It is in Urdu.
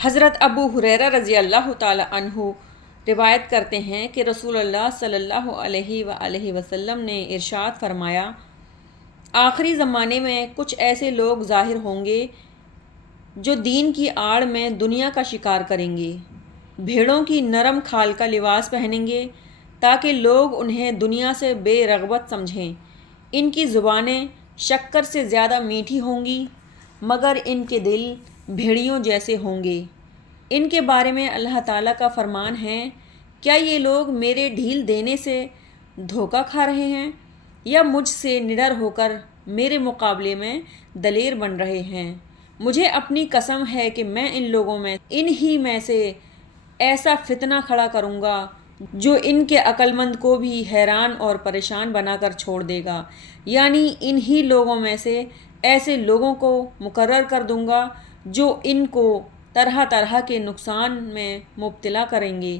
حضرت ابو ہریرہ رضی اللہ تعالی عنہ روایت کرتے ہیں کہ رسول اللہ صلی اللہ علیہ وآلہ وسلم نے ارشاد فرمایا، آخری زمانے میں کچھ ایسے لوگ ظاہر ہوں گے جو دین کی آڑ میں دنیا کا شکار کریں گے، بھیڑوں کی نرم کھال کا لباس پہنیں گے تاکہ لوگ انہیں دنیا سے بے رغبت سمجھیں۔ ان کی زبانیں شکر سے زیادہ میٹھی ہوں گی مگر ان کے دل بھیڑیوں جیسے ہوں گے۔ ان کے بارے میں اللہ تعالیٰ کا فرمان ہے، کیا یہ لوگ میرے ڈھیل دینے سے دھوکہ کھا رہے ہیں یا مجھ سے نڈر ہو کر میرے مقابلے میں دلیر بن رہے ہیں؟ مجھے اپنی قسم ہے کہ میں ان ہی میں سے ایسا فتنہ کھڑا کروں گا جو ان کے عقل مند کو بھی حیران اور پریشان بنا کر چھوڑ دے گا، یعنی ان ہی لوگوں میں سے ایسے لوگوں کو مقرر کر دوں گا جو ان کو طرح طرح کے نقصان میں مبتلا کریں گے۔